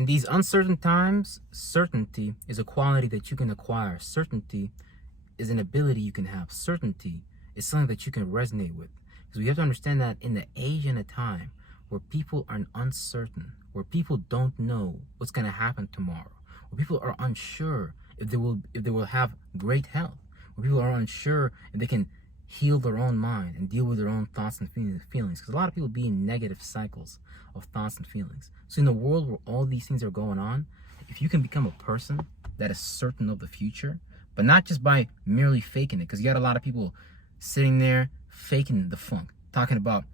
In these uncertain times, certainty is a quality that you can acquire. Certainty is an ability you can have. Certainty is something that you can resonate with. Because we have to understand that in the age and a time where people are uncertain, where people don't know what's going to happen tomorrow, where people are unsure if they will have great health, where people are unsure if they can heal their own mind and deal with their own thoughts and feelings. Because a lot of people be in negative cycles of thoughts and feelings. So in a world where all these things are going on, if you can become a person that is certain of the future, but not just by merely faking it, because you got a lot of people sitting there faking the funk, talking about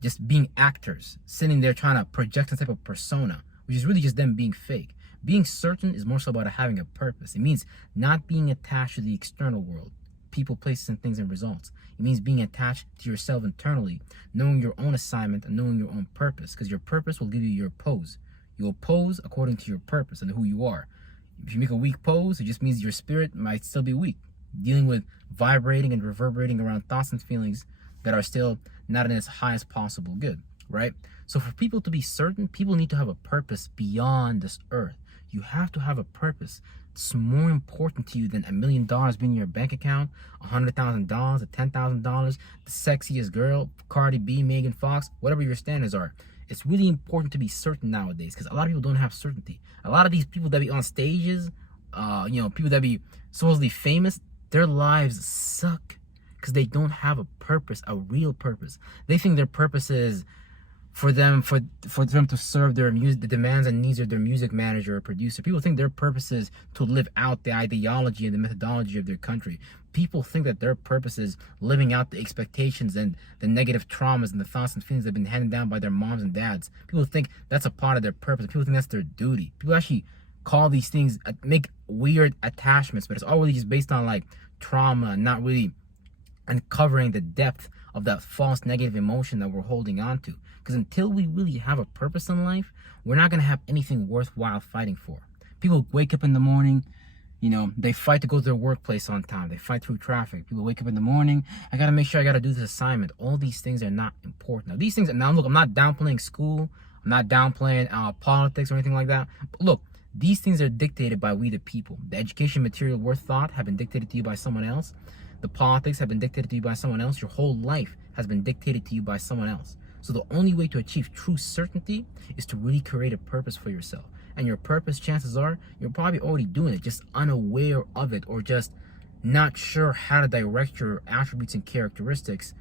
just being actors, sitting there trying to project some type of persona, which is really just them being fake. Being certain is more so about having a purpose. It means not being attached to the external world, people, places, and things and results. It means being attached to yourself internally, knowing your own assignment and knowing your own purpose, because your purpose will give you your pose. You'll pose according to your purpose and who you are. If you make a weak pose, it just means your spirit might still be weak, dealing with vibrating and reverberating around thoughts and feelings that are still not in its highest possible good, right? So for people to be certain, people need to have a purpose beyond this earth. You have to have a purpose. It's more important to you than $1 million being in your bank account, $100,000, $10,000, the sexiest girl, Cardi B, Megan Fox, whatever your standards are. It's really important to be certain nowadays because a lot of people don't have certainty. A lot of these people that be on stages, people that be supposedly famous, their lives suck because they don't have a purpose, a real purpose. They think their purpose is for them to serve their music, the demands and needs of their music manager or producer. People think their purpose is to live out the ideology and the methodology of their country. People think that their purpose is living out the expectations and the negative traumas and the thoughts and feelings that have been handed down by their moms and dads. People think that's a part of their purpose. People think that's their duty. People actually call these things, make weird attachments, but it's all really just based on like trauma, not really uncovering the depth of that false negative emotion that we're holding on to. Because until we really have a purpose in life, we're not going to have anything worthwhile fighting for. People wake up in the morning, they fight to go to their workplace on time. They fight through traffic. People wake up in the morning, I got to make sure I got to do this assignment. All these things are not important. Now, these things, now look, I'm not downplaying school. I'm not downplaying politics or anything like that. But look, these things are dictated by we the people. The education material worth thought have been dictated to you by someone else. The politics have been dictated to you by someone else. Your whole life has been dictated to you by someone else. So the only way to achieve true certainty is to really create a purpose for yourself. And your purpose, chances are, you're probably already doing it, just unaware of it, or just not sure how to direct your attributes and characteristics.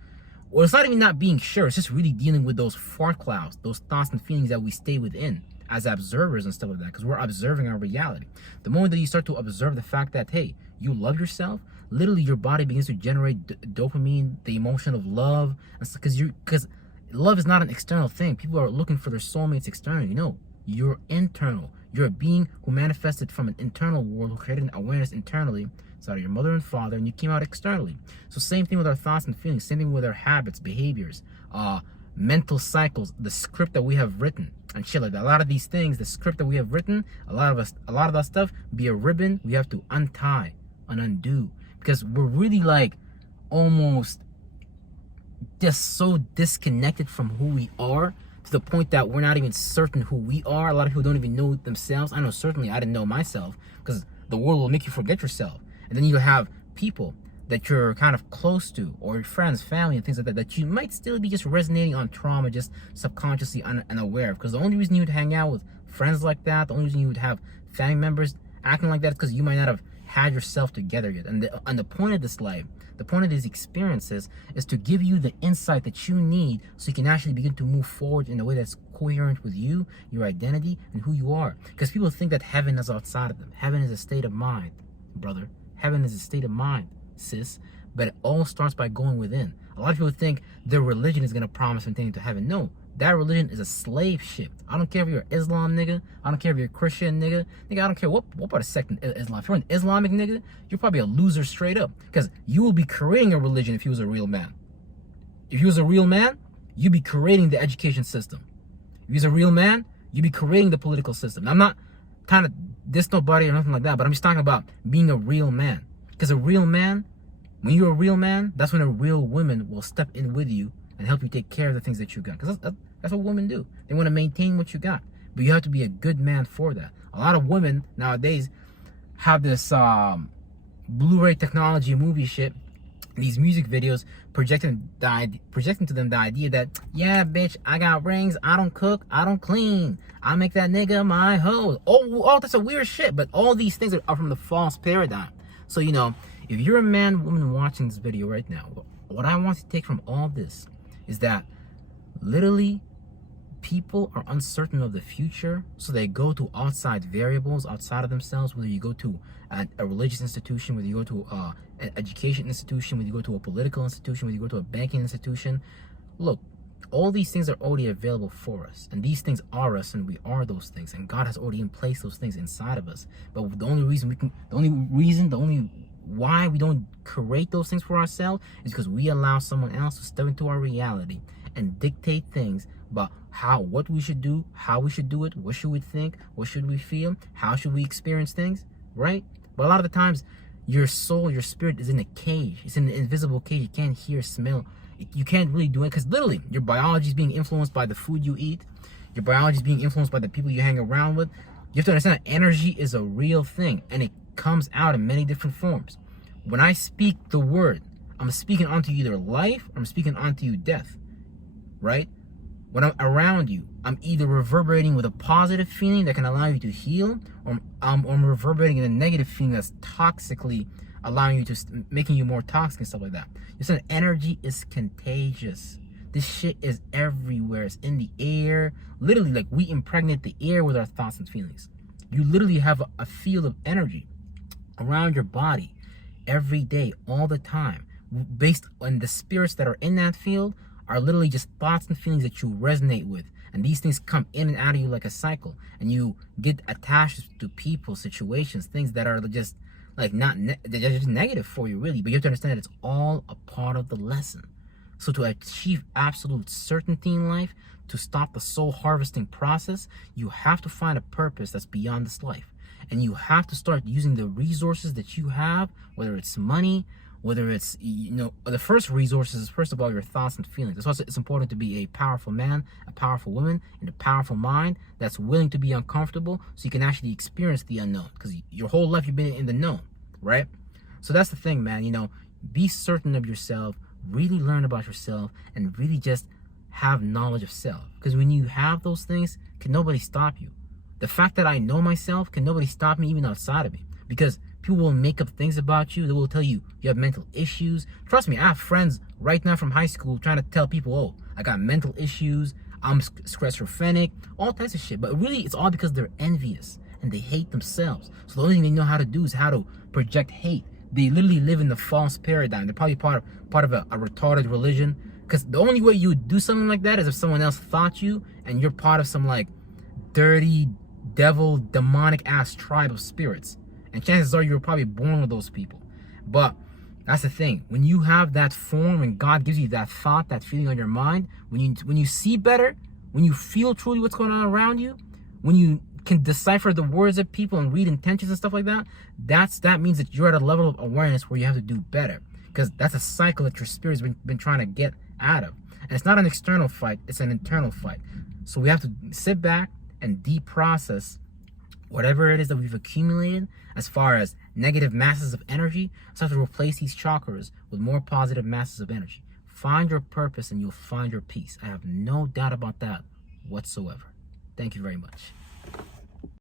Well, it's not even not being sure, it's just really dealing with those fart clouds, those thoughts and feelings that we stay within as observers and stuff like that, because we're observing our reality. The moment that you start to observe the fact that, hey, you love yourself, literally your body begins to generate dopamine, the emotion of love, because love is not an external thing. People are looking for their soulmates externally. No, you're internal. You're a being who manifested from an internal world, who created an awareness internally. It's out of your mother and father, and you came out externally. So same thing with our thoughts and feelings. Same thing with our habits, behaviors, mental cycles, the script that we have written, and shit like that. A lot of these things, the script that we have written, a lot of that stuff, be a ribbon we have to untie and undo, because we're really like almost just so disconnected from who we are, to the point that we're not even certain who we are. A lot of people don't even know themselves. I know certainly I didn't know myself, because the world will make you forget yourself. And then you'll have people that you're kind of close to, or your friends, family, and things like that, that you might still be just resonating on trauma, just subconsciously unaware of. Because the only reason you would hang out with friends like that, the only reason you would have family members acting like that, is because you might not have had yourself together yet. And the point of this life, the point of these experiences, is to give you the insight that you need so you can actually begin to move forward in a way that's coherent with you, your identity, and who you are. Because people think that heaven is outside of them. Heaven is a state of mind, brother. Heaven is a state of mind, sis. But it all starts by going within. A lot of people think their religion is going to promise them things to heaven. No, that religion is a slave ship. I don't care if you're Islam, nigga. I don't care if you're a Christian, nigga. Nigga, I don't care what part of sect in Islam. If you're an Islamic nigga, you're probably a loser straight up. Because you will be creating a religion if you was a real man. If you was a real man, you'd be creating the education system. If you was a real man, you'd be creating the political system. Now, I'm not trying to diss nobody or nothing like that, but I'm just talking about being a real man. Because a real man, when you're a real man, that's when a real woman will step in with you and help you take care of the things that you got. Because that's what women do. They want to maintain what you got. but you have to be a good man for that. A lot of women nowadays have this Blu-ray technology movie shit, these music videos projecting to them the idea that, yeah, bitch, I got rings, I don't cook, I don't clean, I make that nigga my hoe. Oh, that's a weird shit. But all these things are from the false paradigm. So, you know, if you're a man, woman watching this video right now, what I want to take from all this is that literally people are uncertain of the future, so they go to outside variables outside of themselves, whether you go to a religious institution, whether you go to an education institution, whether you go to a political institution, whether you go to a banking institution. Look, all these things are already available for us, and these things are us, and we are those things, and God has already in place those things inside of us. But the only why we don't create those things for ourselves is because we allow someone else to step into our reality and dictate things about what we should do, how we should do it, what should we think, what should we feel, how should we experience things, right? But a lot of the times, your soul, your spirit is in a cage. It's in an invisible cage. You can't hear, smell. You can't really do it because literally your biology is being influenced by the food you eat. Your biology is being influenced by the people you hang around with. You have to understand that energy is a real thing, and it comes out in many different forms. When I speak the word, I'm speaking onto either life or I'm speaking onto you death, right? When I'm around you, I'm either reverberating with a positive feeling that can allow you to heal, or I'm reverberating in a negative feeling that's toxically allowing you to, making you more toxic and stuff like that. You said energy is contagious. This shit is everywhere. It's in the air. Literally, like, we impregnate the air with our thoughts and feelings. You literally have a field of energy around your body every day, all the time, based on the spirits that are in that field are literally just thoughts and feelings that you resonate with. And these things come in and out of you like a cycle. And you get attached to people, situations, things that are just like they're just negative for you, really. But you have to understand that it's all a part of the lesson. So to achieve absolute certainty in life, to stop the soul harvesting process, you have to find a purpose that's beyond this life. And you have to start using the resources that you have, whether it's money, whether it's, you know, the first resources is first of all your thoughts and feelings. That's why it's important to be a powerful man, a powerful woman, and a powerful mind that's willing to be uncomfortable so you can actually experience the unknown. Because your whole life you've been in the known, right? So that's the thing, man. You know, be certain of yourself, really learn about yourself, and really just have knowledge of self. Because when you have those things, can nobody stop you. The fact that I know myself, can nobody stop me even outside of me. Because people will make up things about you. They will tell you you have mental issues. Trust me, I have friends right now from high school trying to tell people, oh, I got mental issues, I'm schizophrenic, all types of shit. But really, it's all because they're envious and they hate themselves. So the only thing they know how to do is how to project hate. They literally live in the false paradigm. They're probably part of a retarded religion. Because the only way you would do something like that is if someone else thought you and you're part of some like dirty, devil, demonic ass tribe of spirits. And chances are you were probably born with those people. But that's the thing. When you have that form and God gives you that thought, that feeling on your mind, when you see better, when you feel truly what's going on around you, when you can decipher the words of people and read intentions and stuff like that, that means that you're at a level of awareness where you have to do better. Because that's a cycle that your spirit's been trying to get out of. And it's not an external fight, it's an internal fight. So we have to sit back and deprocess whatever it is that we've accumulated as far as negative masses of energy. So have to replace these chakras with more positive masses of energy. Find your purpose and you'll find your peace. I have no doubt about that whatsoever. Thank you very much.